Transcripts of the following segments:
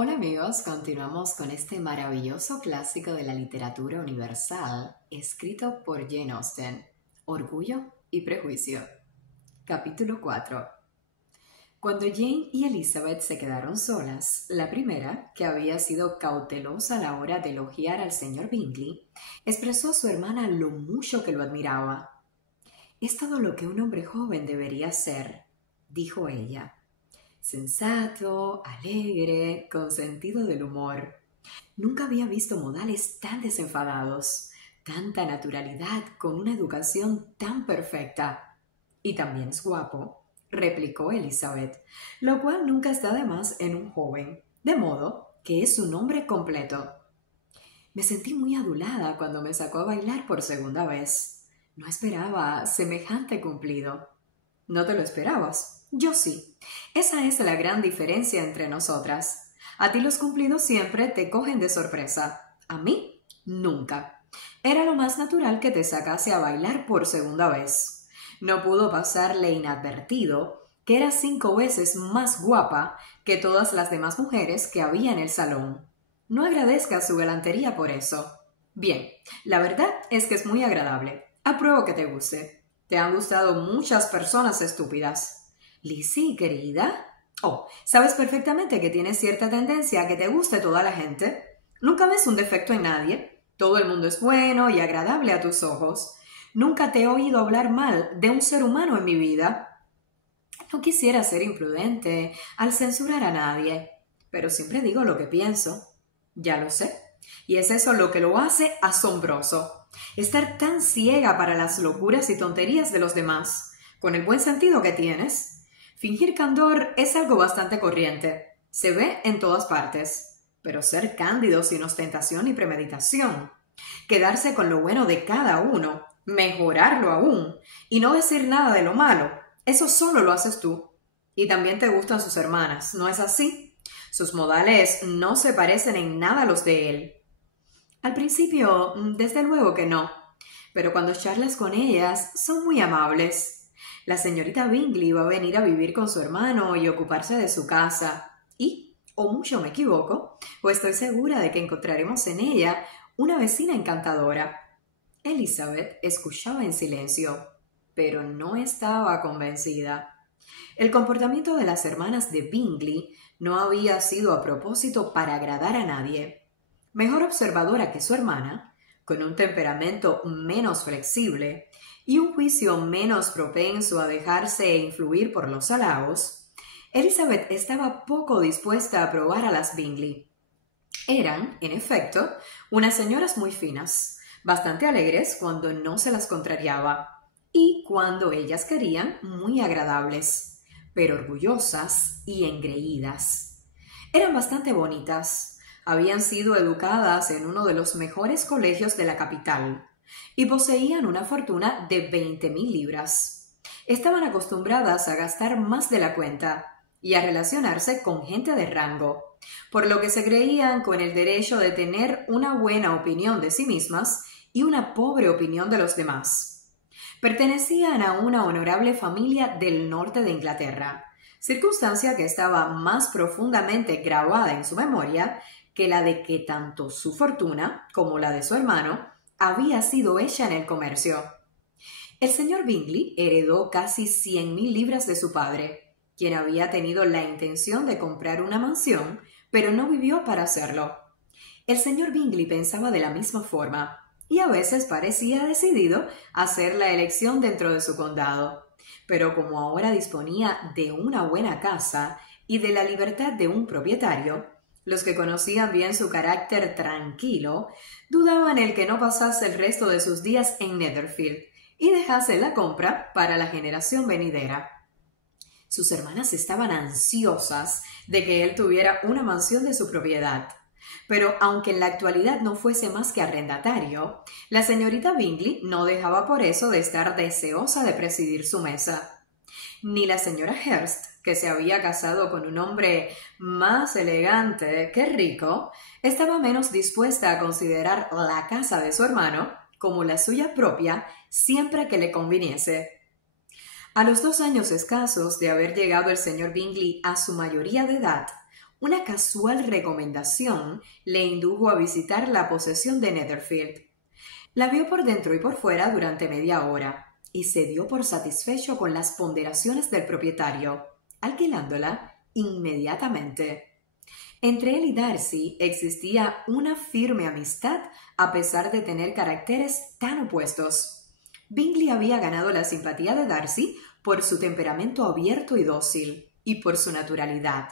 Hola amigos, continuamos con este maravilloso clásico de la literatura universal, escrito por Jane Austen, Orgullo y Prejuicio. Capítulo 4. Cuando Jane y Elizabeth se quedaron solas, la primera, que había sido cautelosa a la hora de elogiar al señor Bingley, expresó a su hermana lo mucho que lo admiraba. «Es todo lo que un hombre joven debería ser», dijo ella. Sensato, alegre, con sentido del humor. Nunca había visto modales tan desenfadados, tanta naturalidad con una educación tan perfecta. Y también es guapo, replicó Elizabeth, lo cual nunca está de más en un joven, de modo que es un hombre completo. Me sentí muy adulada cuando me sacó a bailar por segunda vez. No esperaba semejante cumplido. ¿No te lo esperabas? Yo sí. Esa es la gran diferencia entre nosotras. A ti los cumplidos siempre te cogen de sorpresa. A mí, nunca. Era lo más natural que te sacase a bailar por segunda vez. No pudo pasarle inadvertido que era 5 veces más guapa que todas las demás mujeres que había en el salón. No agradezcas su galantería por eso. Bien, la verdad es que es muy agradable. Apruebo que te guste. Te han gustado muchas personas estúpidas. Lizzie, querida. Oh, sabes perfectamente que tienes cierta tendencia a que te guste toda la gente. Nunca ves un defecto en nadie. Todo el mundo es bueno y agradable a tus ojos. Nunca te he oído hablar mal de un ser humano en mi vida. No quisiera ser imprudente al censurar a nadie, pero siempre digo lo que pienso. Ya lo sé. Y es eso lo que lo hace asombroso. Estar tan ciega para las locuras y tonterías de los demás, con el buen sentido que tienes. Fingir candor es algo bastante corriente. Se ve en todas partes. Pero ser cándido sin ostentación y premeditación. Quedarse con lo bueno de cada uno. Mejorarlo aún. Y no decir nada de lo malo. Eso solo lo haces tú. Y también te gustan sus hermanas, ¿no es así? Sus modales no se parecen en nada a los de él. Al principio, desde luego que no, pero cuando charlas con ellas, son muy amables. La señorita Bingley va a venir a vivir con su hermano y ocuparse de su casa. Y, o mucho me equivoco, o estoy segura de que encontraremos en ella una vecina encantadora. Elizabeth escuchaba en silencio, pero no estaba convencida. El comportamiento de las hermanas de Bingley no había sido a propósito para agradar a nadie. Mejor observadora que su hermana, con un temperamento menos flexible y un juicio menos propenso a dejarse influir por los halagos, Elizabeth estaba poco dispuesta a aprobar a las Bingley. Eran, en efecto, unas señoras muy finas, bastante alegres cuando no se las contrariaba y cuando ellas querían muy agradables, pero orgullosas y engreídas. Eran bastante bonitas. Habían sido educadas en uno de los mejores colegios de la capital y poseían una fortuna de 20,000 libras. Estaban acostumbradas a gastar más de la cuenta y a relacionarse con gente de rango, por lo que se creían con el derecho de tener una buena opinión de sí mismas y una pobre opinión de los demás. Pertenecían a una honorable familia del norte de Inglaterra, circunstancia que estaba más profundamente grabada en su memoria que la de que tanto su fortuna como la de su hermano había sido hecha en el comercio. El señor Bingley heredó casi 100,000 libras de su padre, quien había tenido la intención de comprar una mansión, pero no vivió para hacerlo. El señor Bingley pensaba de la misma forma, y a veces parecía decidido a hacer la elección dentro de su condado. Pero como ahora disponía de una buena casa y de la libertad de un propietario, los que conocían bien su carácter tranquilo dudaban el que no pasase el resto de sus días en Netherfield y dejase la compra para la generación venidera. Sus hermanas estaban ansiosas de que él tuviera una mansión de su propiedad. Pero aunque en la actualidad no fuese más que arrendatario, la señorita Bingley no dejaba por eso de estar deseosa de presidir su mesa. Ni la señora Hurst, que se había casado con un hombre más elegante que rico, estaba menos dispuesta a considerar la casa de su hermano como la suya propia siempre que le conviniese. A los 2 años escasos de haber llegado el señor Bingley a su mayoría de edad, una casual recomendación le indujo a visitar la posesión de Netherfield. La vio por dentro y por fuera durante media hora y se dio por satisfecho con las ponderaciones del propietario, alquilándola inmediatamente. Entre él y Darcy existía una firme amistad a pesar de tener caracteres tan opuestos. Bingley había ganado la simpatía de Darcy por su temperamento abierto y dócil y por su naturalidad,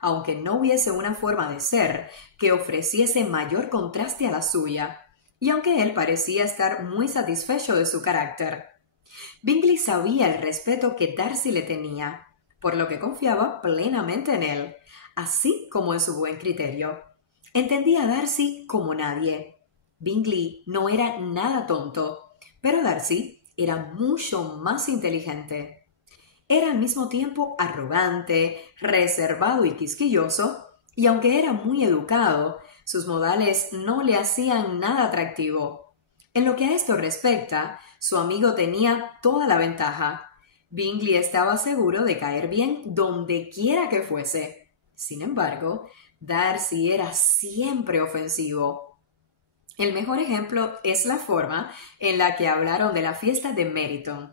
aunque no hubiese una forma de ser que ofreciese mayor contraste a la suya, y aunque él parecía estar muy satisfecho de su carácter. Bingley sabía el respeto que Darcy le tenía, por lo que confiaba plenamente en él, así como en su buen criterio. Entendía a Darcy como nadie. Bingley no era nada tonto, pero Darcy era mucho más inteligente. Era al mismo tiempo arrogante, reservado y quisquilloso, y aunque era muy educado, sus modales no le hacían nada atractivo. En lo que a esto respecta, su amigo tenía toda la ventaja. Bingley estaba seguro de caer bien donde quiera que fuese. Sin embargo, Darcy era siempre ofensivo. El mejor ejemplo es la forma en la que hablaron de la fiesta de Meryton.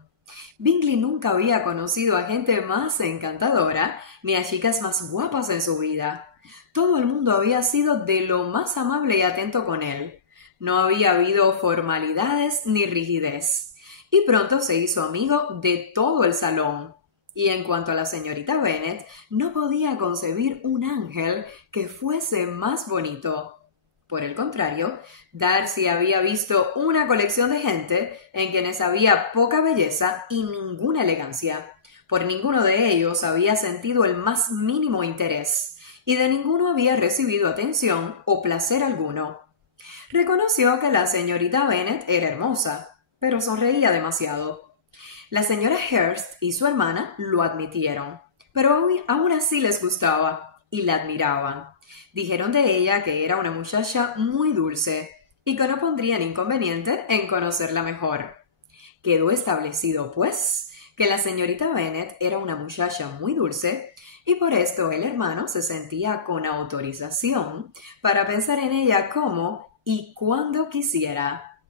Bingley nunca había conocido a gente más encantadora ni a chicas más guapas en su vida. Todo el mundo había sido de lo más amable y atento con él. No había habido formalidades ni rigidez. Y pronto se hizo amigo de todo el salón. Y en cuanto a la señorita Bennet, no podía concebir un ángel que fuese más bonito. Por el contrario, Darcy había visto una colección de gente en quienes había poca belleza y ninguna elegancia. Por ninguno de ellos había sentido el más mínimo interés, y de ninguno había recibido atención o placer alguno. Reconoció que la señorita Bennet era hermosa, pero sonreía demasiado. La señora Hurst y su hermana lo admitieron, pero aún así les gustaba y la admiraban. Dijeron de ella que era una muchacha muy dulce y que no pondrían inconveniente en conocerla mejor. Quedó establecido, pues, que la señorita Bennet era una muchacha muy dulce y por esto el hermano se sentía con autorización para pensar en ella como y cuando quisiera.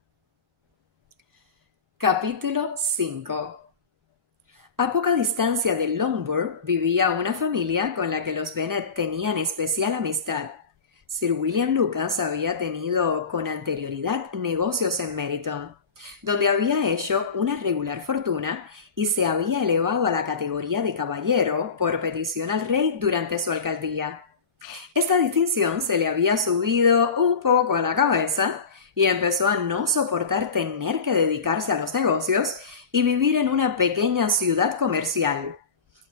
Capítulo 5. A poca distancia de Longbourn vivía una familia con la que los Bennet tenían especial amistad. Sir William Lucas había tenido con anterioridad negocios en Meryton, donde había hecho una regular fortuna y se había elevado a la categoría de caballero por petición al rey durante su alcaldía. Esta distinción se le había subido un poco a la cabeza y empezó a no soportar tener que dedicarse a los negocios y vivir en una pequeña ciudad comercial.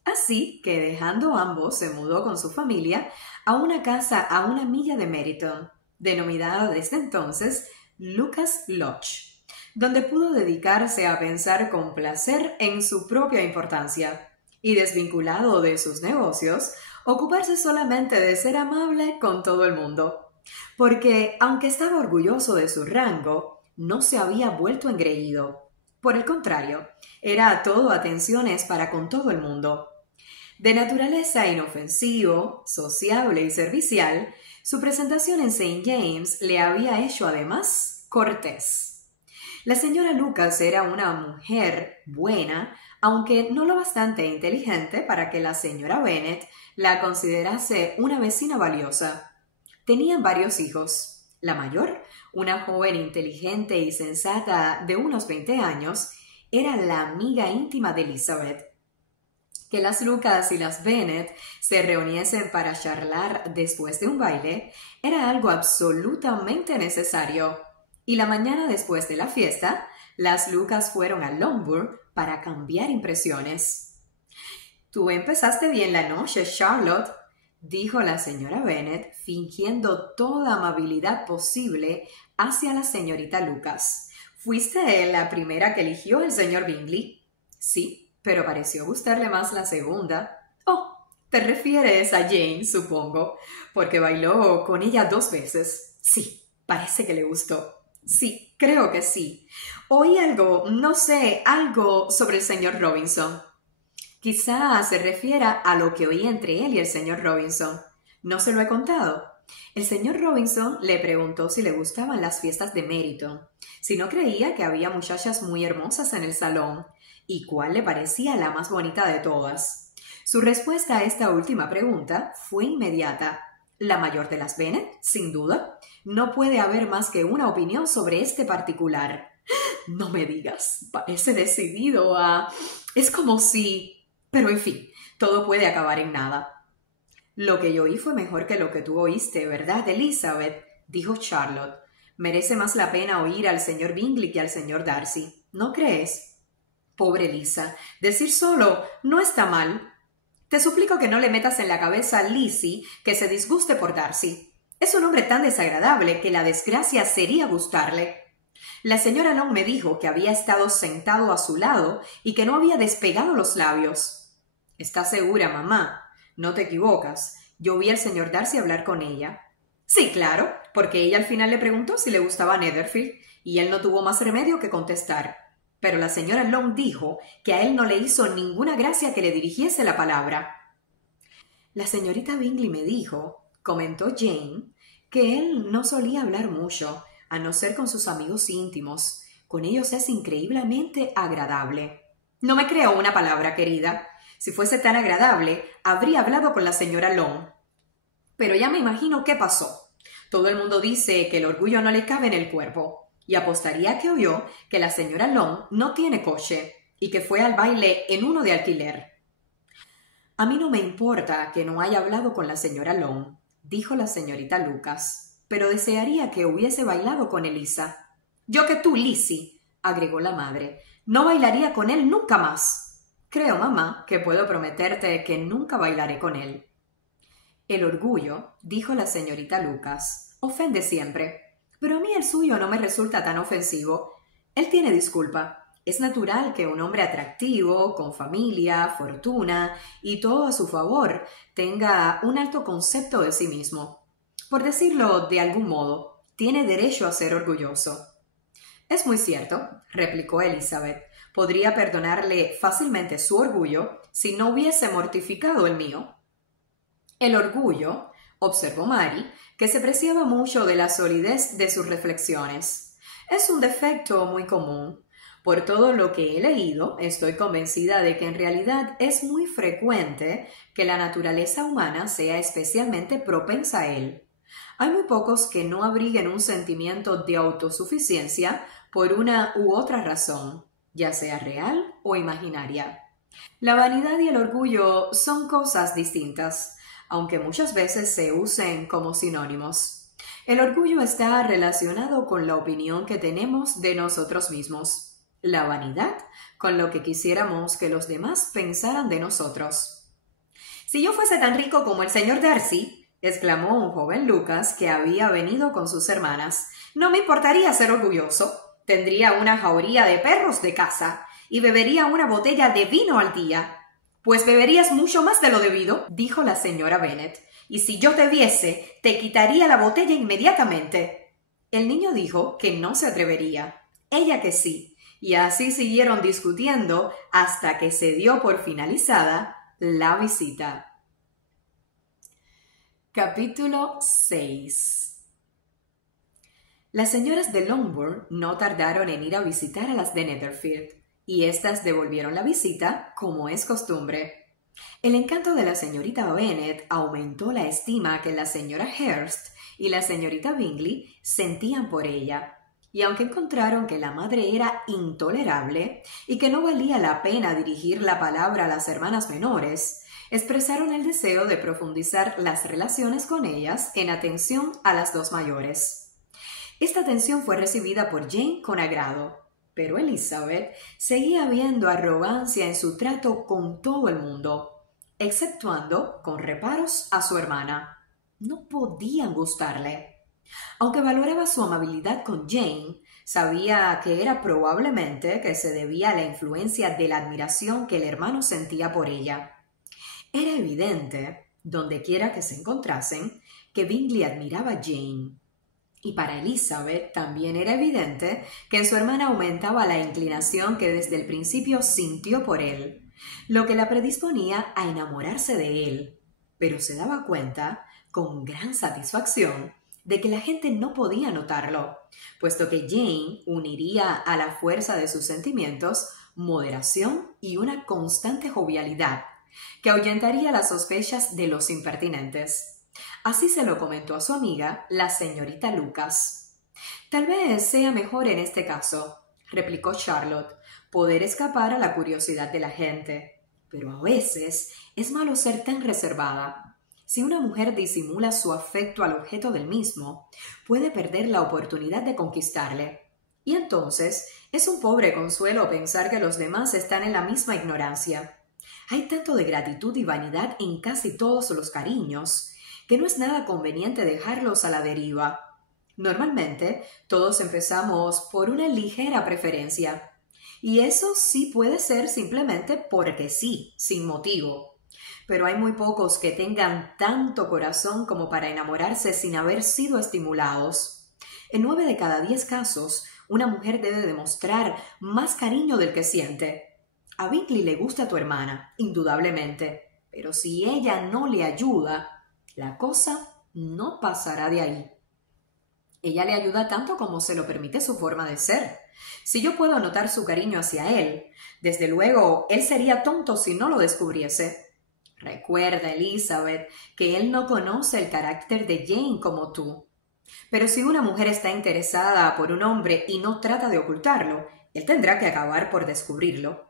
Así que dejando ambos se mudó con su familia a una casa a 1 milla de Meryton, denominada desde entonces Lucas Lodge, donde pudo dedicarse a pensar con placer en su propia importancia y, desvinculado de sus negocios, ocuparse solamente de ser amable con todo el mundo, porque, aunque estaba orgulloso de su rango, no se había vuelto engreído. Por el contrario, era todo atenciones para con todo el mundo. De naturaleza inofensivo, sociable y servicial, su presentación en St. James le había hecho además cortés. La señora Lucas era una mujer buena, aunque no lo bastante inteligente para que la señora Bennet la considerase una vecina valiosa. Tenían varios hijos. La mayor, una joven inteligente y sensata de unos 20 años, era la amiga íntima de Elizabeth. Que las Lucas y las Bennet se reuniesen para charlar después de un baile era algo absolutamente necesario. Y la mañana después de la fiesta, las Lucas fueron a Longbourn para cambiar impresiones. «Tú empezaste bien la noche, Charlotte», dijo la señora Bennet, fingiendo toda amabilidad posible hacia la señorita Lucas. «¿Fuiste la primera que eligió el señor Bingley?» «Sí, pero pareció gustarle más la segunda». «Oh, te refieres a Jane, supongo, porque bailó con ella 2 veces». «Sí, parece que le gustó». «Sí, creo que sí. Oí algo, no sé, algo sobre el señor Robinson». «Quizá se refiera a lo que oí entre él y el señor Robinson». No se lo he contado. El señor Robinson le preguntó si le gustaban las fiestas de Meryton, si no creía que había muchachas muy hermosas en el salón, y cuál le parecía la más bonita de todas. Su respuesta a esta última pregunta fue inmediata. La mayor de las Bennet, sin duda. No puede haber más que una opinión sobre este particular. No me digas, parece decidido a... Es como si... Pero en fin, todo puede acabar en nada. Lo que yo oí fue mejor que lo que tú oíste, ¿verdad, Elizabeth? Dijo Charlotte. Merece más la pena oír al señor Bingley que al señor Darcy, ¿no crees? Pobre Lisa, decir solo no está mal. Te suplico que no le metas en la cabeza a Lizzie que se disguste por Darcy. Es un hombre tan desagradable que la desgracia sería gustarle. La señora Long me dijo que había estado sentado a su lado y que no había despegado los labios. ¿Estás segura, mamá? No te equivocas. Yo vi al señor Darcy hablar con ella. Sí, claro, porque ella al final le preguntó si le gustaba Netherfield y él no tuvo más remedio que contestar. Pero la señora Long dijo que a él no le hizo ninguna gracia que le dirigiese la palabra. La señorita Bingley me dijo, comentó Jane, que él no solía hablar mucho, a no ser con sus amigos íntimos. Con ellos es increíblemente agradable. No me creo una palabra, querida. Si fuese tan agradable, habría hablado con la señora Long. Pero ya me imagino qué pasó. Todo el mundo dice que el orgullo no le cabe en el cuerpo, y apostaría que oyó que la señora Long no tiene coche y que fue al baile en uno de alquiler. A mí no me importa que no haya hablado con la señora Long, dijo la señorita Lucas, pero desearía que hubiese bailado con Elisa. Yo que tú, Lizzie, agregó la madre, no bailaría con él nunca más. Creo, mamá, que puedo prometerte que nunca bailaré con él. El orgullo, dijo la señorita Lucas, ofende siempre, pero a mí el suyo no me resulta tan ofensivo. Él tiene disculpa. Es natural que un hombre atractivo, con familia, fortuna y todo a su favor, tenga un alto concepto de sí mismo. Por decirlo de algún modo, tiene derecho a ser orgulloso. Es muy cierto, replicó Elizabeth. Podría perdonarle fácilmente su orgullo si no hubiese mortificado el mío. El orgullo, observó Mary, que se preciaba mucho de la solidez de sus reflexiones. Es un defecto muy común. Por todo lo que he leído, estoy convencida de que en realidad es muy frecuente que la naturaleza humana sea especialmente propensa a él. Hay muy pocos que no abriguen un sentimiento de autosuficiencia por una u otra razón, ya sea real o imaginaria. La vanidad y el orgullo son cosas distintas, aunque muchas veces se usen como sinónimos. El orgullo está relacionado con la opinión que tenemos de nosotros mismos. La vanidad con lo que quisiéramos que los demás pensaran de nosotros. «Si yo fuese tan rico como el señor Darcy», exclamó un joven Lucas que había venido con sus hermanas, «no me importaría ser orgulloso. Tendría una jauría de perros de caza y bebería una botella de vino al día». «Pues beberías mucho más de lo debido», dijo la señora Bennet, «y si yo te viese, te quitaría la botella inmediatamente». El niño dijo que no se atrevería, ella que sí, y así siguieron discutiendo hasta que se dio por finalizada la visita. Capítulo 6. Las señoras de Longbourn no tardaron en ir a visitar a las de Netherfield, y éstas devolvieron la visita como es costumbre. El encanto de la señorita Bennet aumentó la estima que la señora Hurst y la señorita Bingley sentían por ella, y aunque encontraron que la madre era intolerable y que no valía la pena dirigir la palabra a las hermanas menores, expresaron el deseo de profundizar las relaciones con ellas en atención a las dos mayores. Esta atención fue recibida por Jane con agrado, pero Elizabeth seguía viendo arrogancia en su trato con todo el mundo, exceptuando con reparos a su hermana. No podían gustarle. Aunque valoraba su amabilidad con Jane, sabía que era probablemente que se debía a la influencia de la admiración que el hermano sentía por ella. Era evidente, dondequiera que se encontrasen, que Bingley admiraba a Jane. Y para Elizabeth también era evidente que en su hermana aumentaba la inclinación que desde el principio sintió por él, lo que la predisponía a enamorarse de él. Pero se daba cuenta, con gran satisfacción de que la gente no podía notarlo, puesto que Jane uniría a la fuerza de sus sentimientos moderación y una constante jovialidad que ahuyentaría las sospechas de los impertinentes. Así se lo comentó a su amiga, la señorita Lucas. «Tal vez sea mejor en este caso», replicó Charlotte, «poder escapar a la curiosidad de la gente. Pero a veces es malo ser tan reservada. Si una mujer disimula su afecto al objeto del mismo, puede perder la oportunidad de conquistarle. Y entonces es un pobre consuelo pensar que los demás están en la misma ignorancia. Hay tanto de gratitud y vanidad en casi todos los cariños, que no es nada conveniente dejarlos a la deriva. Normalmente, todos empezamos por una ligera preferencia, y eso sí puede ser simplemente porque sí, sin motivo. Pero hay muy pocos que tengan tanto corazón como para enamorarse sin haber sido estimulados. En 9 de cada 10 casos, una mujer debe demostrar más cariño del que siente. A Bingley le gusta tu hermana, indudablemente, pero si ella no le ayuda, la cosa no pasará de ahí. Ella le ayuda tanto como se lo permite su forma de ser. Si yo puedo notar su cariño hacia él, desde luego él sería tonto si no lo descubriese. Recuerda, Elizabeth, que él no conoce el carácter de Jane como tú. Pero si una mujer está interesada por un hombre y no trata de ocultarlo, él tendrá que acabar por descubrirlo.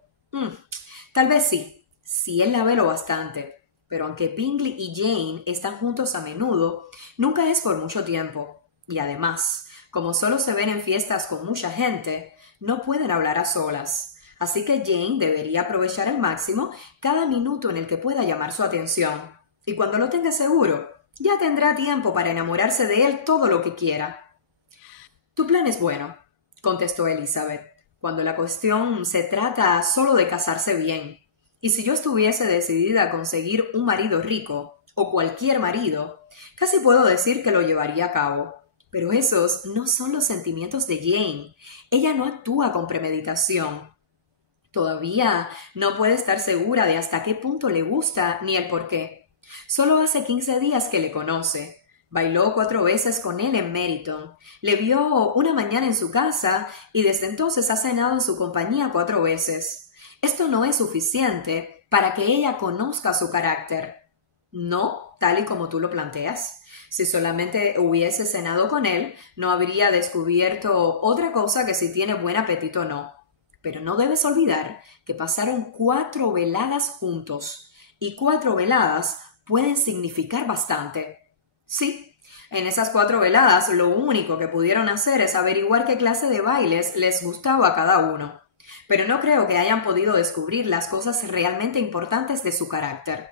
Tal vez sí, si él la ve lo bastante, pero aunque Bingley y Jane están juntos a menudo, nunca es por mucho tiempo. Y además, como solo se ven en fiestas con mucha gente, no pueden hablar a solas. Así que Jane debería aprovechar al máximo cada minuto en el que pueda llamar su atención. Y cuando lo tenga seguro, ya tendrá tiempo para enamorarse de él todo lo que quiera. Tu plan es bueno, contestó Elizabeth, cuando la cuestión se trata solo de casarse bien. Y si yo estuviese decidida a conseguir un marido rico, o cualquier marido, casi puedo decir que lo llevaría a cabo. Pero esos no son los sentimientos de Jane. Ella no actúa con premeditación. Todavía no puede estar segura de hasta qué punto le gusta ni el por qué. Solo hace 15 días que le conoce. Bailó 4 veces con él en Meryton. Le vio una mañana en su casa y desde entonces ha cenado en su compañía 4 veces. Esto no es suficiente para que ella conozca su carácter. No, tal y como tú lo planteas. Si solamente hubiese cenado con él, no habría descubierto otra cosa que si tiene buen apetito o no. Pero no debes olvidar que pasaron 4 veladas juntos, y 4 veladas pueden significar bastante. Sí, en esas 4 veladas lo único que pudieron hacer es averiguar qué clase de bailes les gustaba a cada uno. Pero no creo que hayan podido descubrir las cosas realmente importantes de su carácter.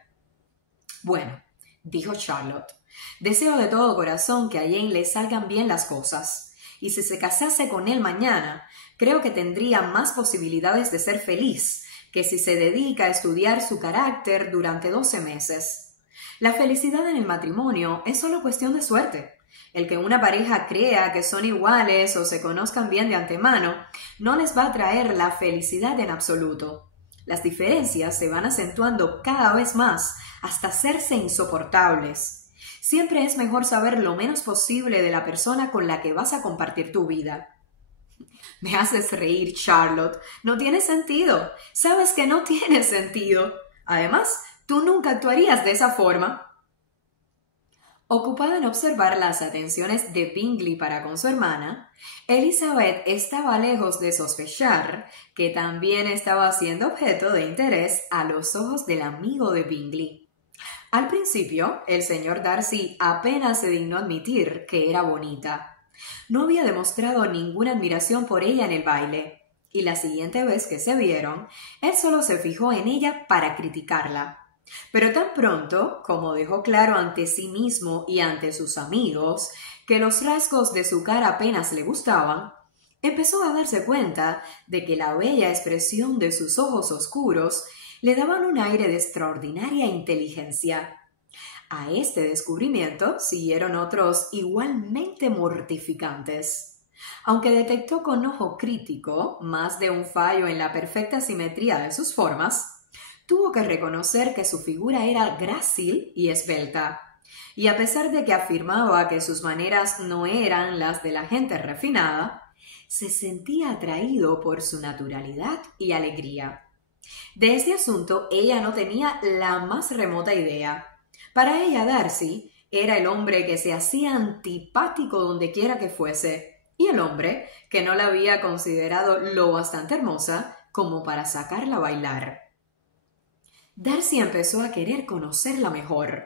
Bueno, dijo Charlotte, deseo de todo corazón que a Jane le salgan bien las cosas, y si se casase con él mañana, creo que tendría más posibilidades de ser feliz que si se dedica a estudiar su carácter durante 12 meses. La felicidad en el matrimonio es solo cuestión de suerte. El que una pareja crea que son iguales o se conozcan bien de antemano no les va a traer la felicidad en absoluto. Las diferencias se van acentuando cada vez más hasta hacerse insoportables. Siempre es mejor saber lo menos posible de la persona con la que vas a compartir tu vida. Me haces reír, Charlotte. No tiene sentido. Sabes que no tiene sentido. Además, tú nunca actuarías de esa forma. Ocupada en observar las atenciones de Bingley para con su hermana, Elizabeth estaba lejos de sospechar que también estaba siendo objeto de interés a los ojos del amigo de Bingley. Al principio, el señor Darcy apenas se dignó admitir que era bonita. No había demostrado ninguna admiración por ella en el baile, y la siguiente vez que se vieron, él solo se fijó en ella para criticarla. Pero tan pronto como dejó claro ante sí mismo y ante sus amigos que los rasgos de su cara apenas le gustaban, empezó a darse cuenta de que la bella expresión de sus ojos oscuros le daban un aire de extraordinaria inteligencia. A este descubrimiento siguieron otros igualmente mortificantes. Aunque detectó con ojo crítico más de un fallo en la perfecta simetría de sus formas, tuvo que reconocer que su figura era grácil y esbelta. y a pesar de que afirmaba que sus maneras no eran las de la gente refinada, se sentía atraído por su naturalidad y alegría. De este asunto ella no tenía la más remota idea. Para ella Darcy era el hombre que se hacía antipático donde quiera que fuese, y el hombre que no la había considerado lo bastante hermosa como para sacarla a bailar. Darcy empezó a querer conocerla mejor.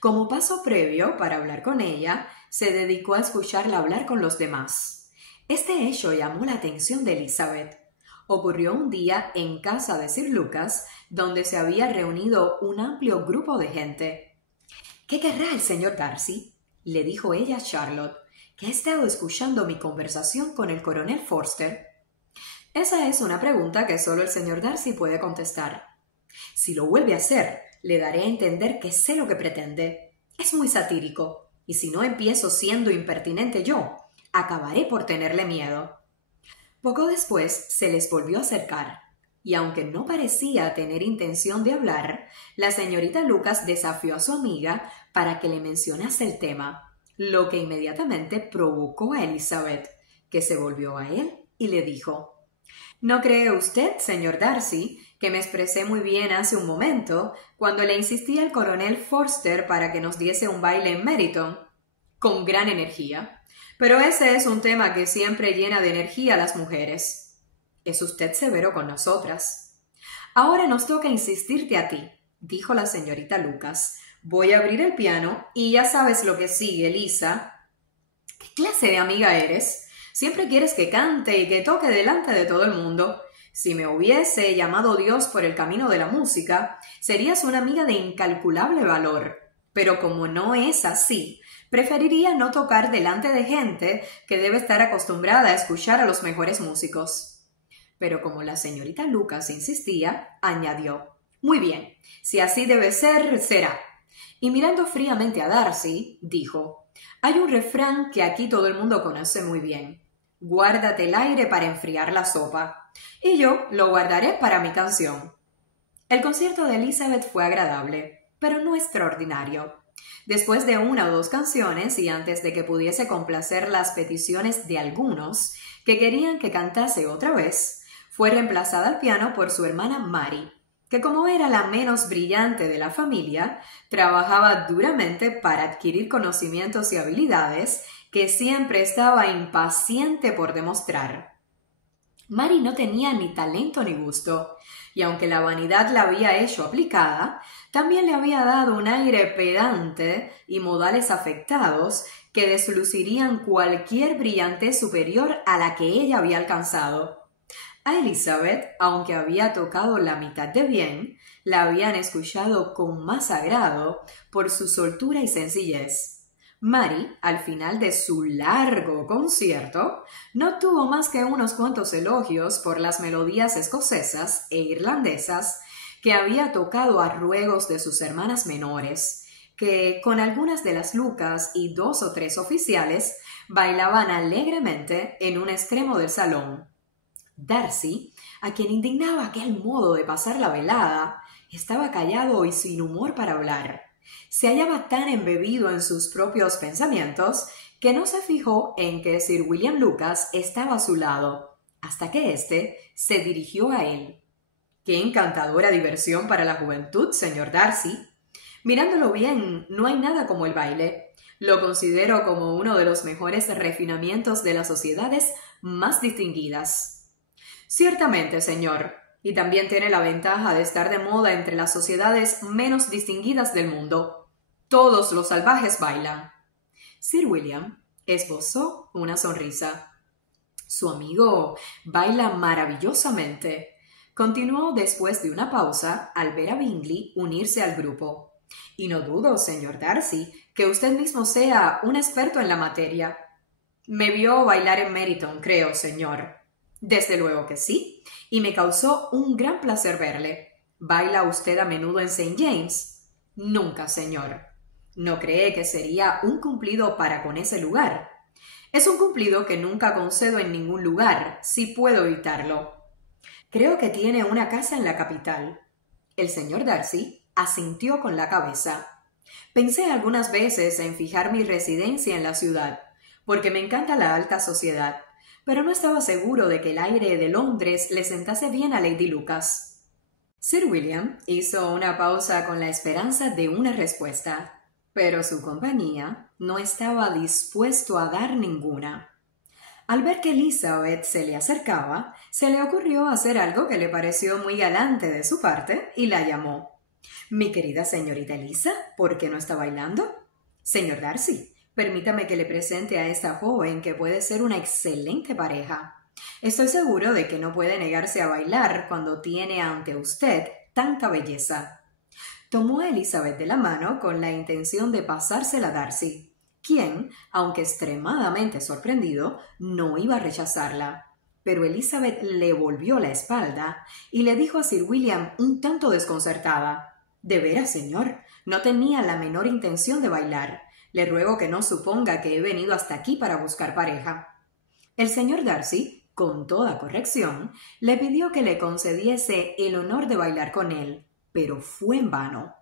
Como paso previo para hablar con ella, se dedicó a escucharla hablar con los demás. Este hecho llamó la atención de Elizabeth. Ocurrió un día en casa de Sir Lucas, donde se había reunido un amplio grupo de gente. «¿Qué querrá el señor Darcy?», le dijo ella a Charlotte, que ha estado escuchando mi conversación con el coronel Forster. «Esa es una pregunta que solo el señor Darcy puede contestar. Si lo vuelve a hacer, le daré a entender que sé lo que pretende. Es muy satírico, y si no empiezo siendo impertinente yo, acabaré por tenerle miedo». Poco después se les volvió a acercar, y aunque no parecía tener intención de hablar, la señorita Lucas desafió a su amiga para que le mencionase el tema, lo que inmediatamente provocó a Elizabeth, que se volvió a él y le dijo: «¿No cree usted, señor Darcy, que me expresé muy bien hace un momento cuando le insistí al coronel Forster para que nos diese un baile en Meryton?» «Con gran energía. Pero ese es un tema que siempre llena de energía a las mujeres. Es usted severo con nosotras». «Ahora nos toca insistirte a ti», dijo la señorita Lucas. «Voy a abrir el piano y ya sabes lo que sigue, Lisa». «¿Qué clase de amiga eres? Siempre quieres que cante y que toque delante de todo el mundo. Si me hubiese llamado Dios por el camino de la música, serías una amiga de incalculable valor. Pero como no es así, preferiría no tocar delante de gente que debe estar acostumbrada a escuchar a los mejores músicos». Pero como la señorita Lucas insistía, añadió: «Muy bien, si así debe ser, será». Y mirando fríamente a Darcy, dijo: «Hay un refrán que aquí todo el mundo conoce muy bien. Guárdate el aire para enfriar la sopa. Y yo lo guardaré para mi canción». El concierto de Elizabeth fue agradable, pero no extraordinario. Después de una o dos canciones y antes de que pudiese complacer las peticiones de algunos que querían que cantase otra vez, fue reemplazada al piano por su hermana Mary, que como era la menos brillante de la familia, trabajaba duramente para adquirir conocimientos y habilidades que siempre estaba impaciente por demostrar. Mary no tenía ni talento ni gusto, y aunque la vanidad la había hecho aplicada, también le había dado un aire pedante y modales afectados que deslucirían cualquier brillantez superior a la que ella había alcanzado. A Elizabeth, aunque había tocado la mitad de bien, la habían escuchado con más agrado por su soltura y sencillez. Mary, al final de su largo concierto, no tuvo más que unos cuantos elogios por las melodías escocesas e irlandesas que había tocado a ruegos de sus hermanas menores, que, con algunas de las Lucas y 2 o 3 oficiales, bailaban alegremente en un extremo del salón. Darcy, a quien indignaba aquel modo de pasar la velada, estaba callado y sin humor para hablar. Se hallaba tan embebido en sus propios pensamientos que no se fijó en que Sir William Lucas estaba a su lado, hasta que éste se dirigió a él. «Qué encantadora diversión para la juventud, señor Darcy. Mirándolo bien, no hay nada como el baile. Lo considero como uno de los mejores refinamientos de las sociedades más distinguidas». «Ciertamente, señor, y también tiene la ventaja de estar de moda entre las sociedades menos distinguidas del mundo. Todos los salvajes bailan». Sir William esbozó una sonrisa. «Su amigo baila maravillosamente», continuó después de una pausa al ver a Bingley unirse al grupo. «Y no dudo, señor Darcy, que usted mismo sea un experto en la materia». «Me vio bailar en Meryton, creo, señor». «Desde luego que sí, y me causó un gran placer verle. ¿Baila usted a menudo en St. James?» «Nunca, señor». «¿No cree que sería un cumplido para con ese lugar?» «Es un cumplido que nunca concedo en ningún lugar, si puedo evitarlo». «Creo que tiene una casa en la capital». El señor Darcy asintió con la cabeza. Pensé algunas veces en fijar mi residencia en la ciudad, porque me encanta la alta sociedad, pero no estaba seguro de que el aire de Londres le sentase bien a Lady Lucas. Sir William hizo una pausa con la esperanza de una respuesta, pero su compañía no estaba dispuesto a dar ninguna. Al ver que Elizabeth se le acercaba, se le ocurrió hacer algo que le pareció muy galante de su parte y la llamó. «Mi querida señorita Elisa, ¿por qué no está bailando? Señor Darcy, permítame que le presente a esta joven que puede ser una excelente pareja. Estoy seguro de que no puede negarse a bailar cuando tiene ante usted tanta belleza». Tomó a Elizabeth de la mano con la intención de pasársela a Darcy, quien, aunque extremadamente sorprendido, no iba a rechazarla. Pero Elizabeth le volvió la espalda y le dijo a Sir William un tanto desconcertada: «De veras, señor, no tenía la menor intención de bailar. Le ruego que no suponga que he venido hasta aquí para buscar pareja». El señor Darcy, con toda corrección, le pidió que le concediese el honor de bailar con él, pero fue en vano.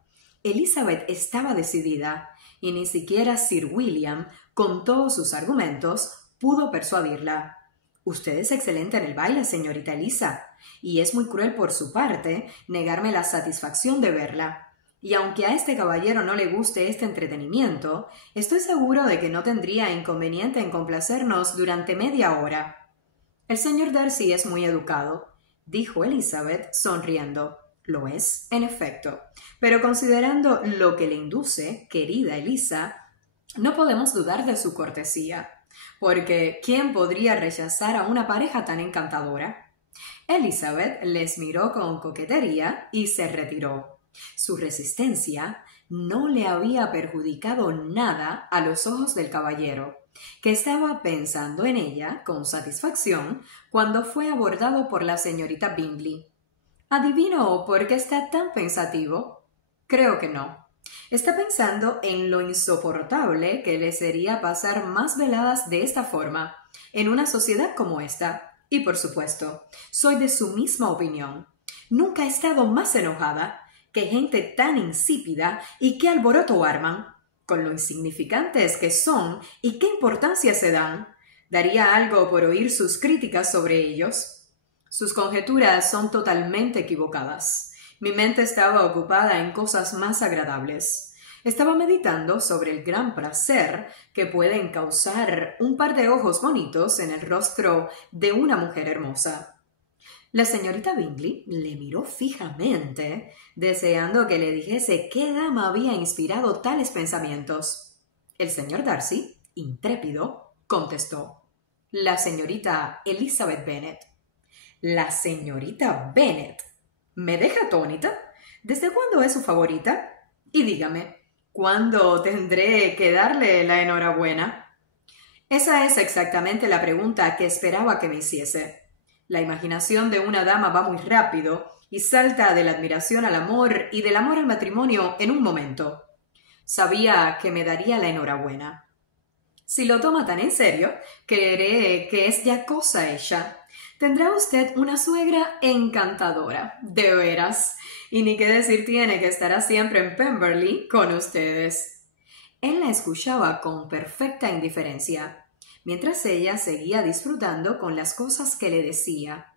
Elizabeth estaba decidida, y ni siquiera Sir William, con todos sus argumentos, pudo persuadirla. «Usted es excelente en el baile, señorita Elisa, y es muy cruel por su parte negarme la satisfacción de verla. Y aunque a este caballero no le guste este entretenimiento, estoy seguro de que no tendría inconveniente en complacernos durante media hora». «El señor Darcy es muy educado», dijo Elizabeth sonriendo. «Lo es, en efecto. Pero considerando lo que le induce, querida Elisa, no podemos dudar de su cortesía, porque ¿quién podría rechazar a una pareja tan encantadora?». Elizabeth les miró con coquetería y se retiró. Su resistencia no le había perjudicado nada a los ojos del caballero, que estaba pensando en ella con satisfacción cuando fue abordado por la señorita Bingley. «¿Adivino por qué está tan pensativo?». «Creo que no. Está pensando en lo insoportable que le sería pasar más veladas de esta forma, en una sociedad como esta. Y por supuesto, soy de su misma opinión. Nunca he estado más enojada. Qué gente tan insípida y qué alboroto arman, con lo insignificantes que son y qué importancia se dan. Daría algo por oír sus críticas sobre ellos. Sus conjeturas son totalmente equivocadas. Mi mente estaba ocupada en cosas más agradables. Estaba meditando sobre el gran placer que pueden causar un par de ojos bonitos en el rostro de una mujer hermosa». La señorita Bingley le miró fijamente, deseando que le dijese qué dama había inspirado tales pensamientos. El señor Darcy, intrépido, contestó: «La señorita Elizabeth Bennet». «¿La señorita Bennet? ¿Me deja atónita? ¿Desde cuándo es su favorita? Y dígame, ¿cuándo tendré que darle la enhorabuena?». «Esa es exactamente la pregunta que esperaba que me hiciese. La imaginación de una dama va muy rápido y salta de la admiración al amor y del amor al matrimonio en un momento. Sabía que me daría la enhorabuena. Si lo toma tan en serio, creeré que es ya cosa hecha. Tendrá usted una suegra encantadora, de veras, y ni qué decir tiene que estará siempre en Pemberley con ustedes». Él la escuchaba con perfecta indiferencia, mientras ella seguía disfrutando con las cosas que le decía,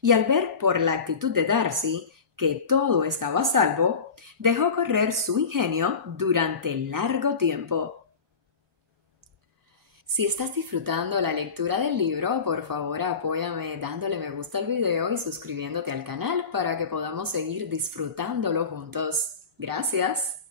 y al ver por la actitud de Darcy que todo estaba a salvo, dejó correr su ingenio durante largo tiempo. Si estás disfrutando la lectura del libro, por favor apóyame dándole me gusta al video y suscribiéndote al canal para que podamos seguir disfrutándolo juntos. Gracias.